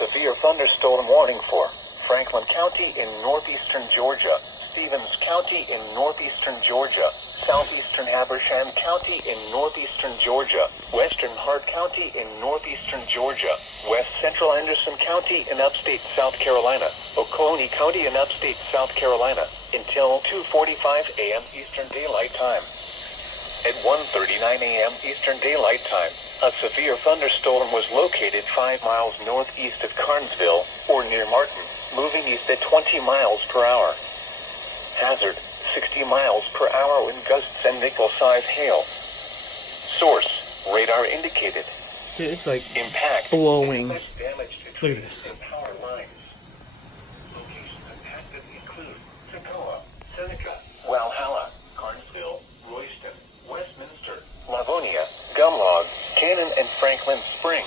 severe thunderstorm warning for Franklin County in northeastern Georgia, Stevens County in northeastern Georgia, southeastern Habersham County in northeastern Georgia, western Hart County in northeastern Georgia, west central Anderson County in upstate South Carolina, Oconee County in upstate South Carolina, until 2:45 a.m. Eastern Daylight Time. At 1:39 a.m. Eastern Daylight Time, a severe thunderstorm was located 5 miles northeast of Carnesville, or near Martin, moving east at 20 miles per hour. Hazard, 60 miles per hour wind gusts and nickel-size hail. Source, radar indicated. Dude, it's like Impact. blowing. Look at this. Power lines. Locations impacted include Toccoa, Seneca, Walhalla, Carnesville, Royston, Westminster, Livonia, Gumlog, Cannon, and Franklin Springs.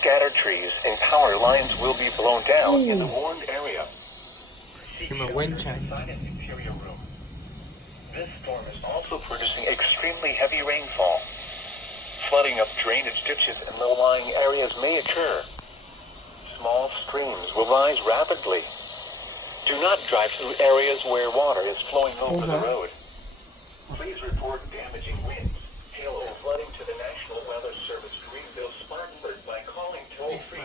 Scattered trees and power lines will be blown down in the warned area. Give him a wind chance. Interior room. This storm is also producing extremely heavy rainfall. Flooding of drainage ditches and low-lying areas may occur. Small streams will rise rapidly. Do not drive through areas where water is flowing over the road. Please report damaging winds, hail, or flooding to the National Weather Service Greenville Spartanburg by calling toll-free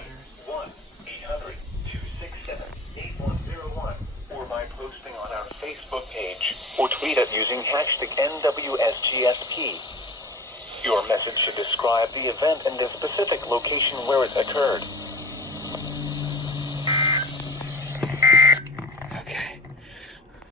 1-800-267-8101 or by posting on our Facebook page or tweet it using hashtag NWSGSP. Your message should describe the event and the specific location where it occurred.